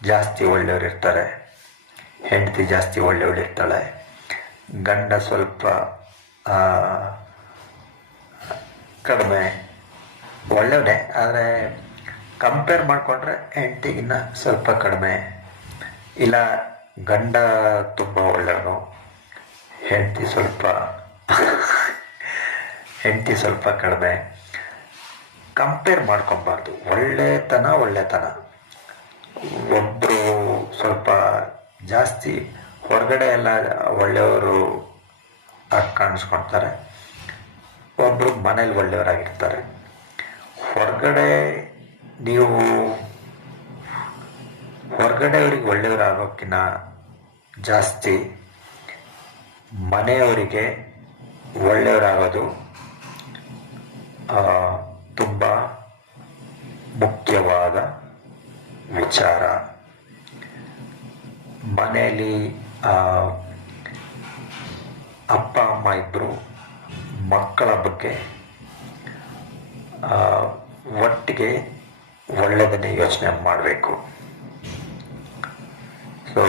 ಜಾಸ್ತಿ ಒಳ್ಳೆಯವರು ಇರ್ತಾರೆ, ಹೆಂಡತಿ ಜಾಸ್ತಿ ಒಳ್ಳೆಯವಳು ಇರ್ತಾಳೆ, ಗಂಡ ಸ್ವಲ್ಪ ಆ, ಕಡಿಮೆ ಒಳ್ಳೆಯವನೇ, ಆದರೆ ಕಂಪೇರ್ ಮಾಡಿಕೊಂಡ್ರೆ ಹೆಂಡತಿಗಿನ್ನ ಸ್ವಲ್ಪ ಕಡಿಮೆ. ಇಲ್ಲ ಗಂಡ ತುಂಬ ಒಳ್ಳೆಯವನು, ಹೆಂಡತಿ ಸ್ವಲ್ಪ ಹೆಂಡತಿ ಸ್ವಲ್ಪ ಕಡಿಮೆ. ಕಂಪೇರ್ ಮಾಡ್ಕೊಬಾರ್ದು. ಒಳ್ಳೆತನ ಒಬ್ಬರು ಸ್ವಲ್ಪ ಜಾಸ್ತಿ ಹೊರಗಡೆ ಎಲ್ಲ ಒಳ್ಳೆಯವರು ಕಾಣಿಸ್ಕೊಳ್ತಾರೆ, ಒಬ್ಬರು ಮನೇಲಿ ಒಳ್ಳೆಯವರಾಗಿರ್ತಾರೆ. ಹೊರಗಡೆ ನೀವು ಹೊರಗಡೆಯವ್ರಿಗೆ ಒಳ್ಳೆಯವರಾಗೋಕ್ಕಿಂತ ಜಾಸ್ತಿ ಮನೆಯವರಿಗೆ ಒಳ್ಳೆಯವರಾಗೋದು ತುಂಬ ಮುಖ್ಯವಾದ ವಿಚಾರ. ಮನೆಯಲ್ಲಿ ಅಪ್ಪ ಅಮ್ಮ ಇಬ್ಬರು ಮಕ್ಕಳ ಬಗ್ಗೆ ಒಟ್ಟಿಗೆ ಒಳ್ಳೆಯದನ್ನೇ ಯೋಚನೆ ಮಾಡಬೇಕು. ಸೊ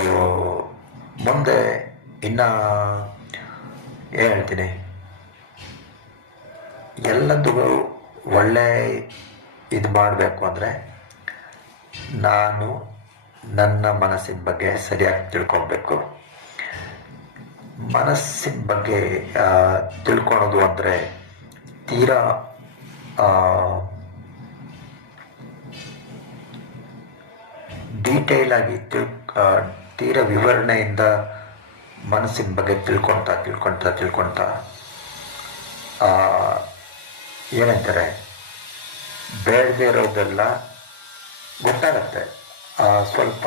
ಮುಂದೆ ಇನ್ನು ಏನು ಹೇಳ್ತೀನಿ, ಎಲ್ಲದೂ ಒಳ್ಳೆ ಇದು ಮಾಡಬೇಕು ಅಂದರೆ ನಾನು ನನ್ನ ಮನಸ್ಸಿನ ಬಗ್ಗೆ ಸರಿಯಾಗಿ ತಿಳ್ಕೊಬೇಕು. ಮನಸ್ಸಿನ ಬಗ್ಗೆ ತಿಳ್ಕೊಳೋದು ಅಂದರೆ ತೀರಾ ಡೀಟೇಲಾಗಿ ತೀರಾ ವಿವರಣೆಯಿಂದ ಮನಸ್ಸಿನ ಬಗ್ಗೆ ತಿಳ್ಕೊಳ್ತಾ ಏನಂತಾರೆ, ಬೇಡದೇ ಇರೋದೆಲ್ಲ ಗೊತ್ತಾಗತ್ತೆ. ಸ್ವಲ್ಪ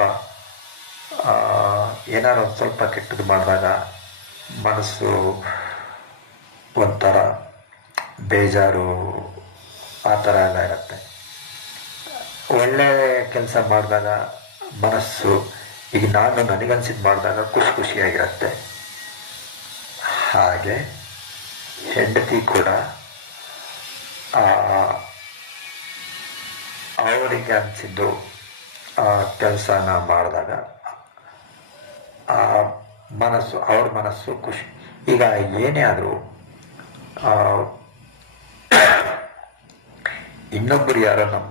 ಏನಾರು ಒಂದು ಸ್ವಲ್ಪ ಕೆಟ್ಟದ್ದು ಮಾಡಿದಾಗ ಮನಸ್ಸು ಒಂಥರ ಬೇಜಾರು ಆ ಥರ ಎಲ್ಲ ಇರುತ್ತೆ. ಒಳ್ಳೆಯ ಕೆಲಸ ಮಾಡಿದಾಗ ಮನಸ್ಸು, ಈಗ ನಾನು ನನಗನ್ಸಿದ್ದು ಮಾಡಿದಾಗ ಖುಷಿಯಾಗಿರುತ್ತೆ. ಹಾಗೆ ಹೆಂಡತಿ ಕೂಡ ಅವರಿಗೆ ಅನಿಸಿದ್ದು ಕೆಲಸನ ಮಾಡಿದಾಗ ಅವ್ರ ಮನಸ್ಸು ಖುಷಿ. ಈಗ ಏನೇ ಆದರೂ ಇನ್ನೊಬ್ಬರು ಯಾರೋ ನಮ್ಮ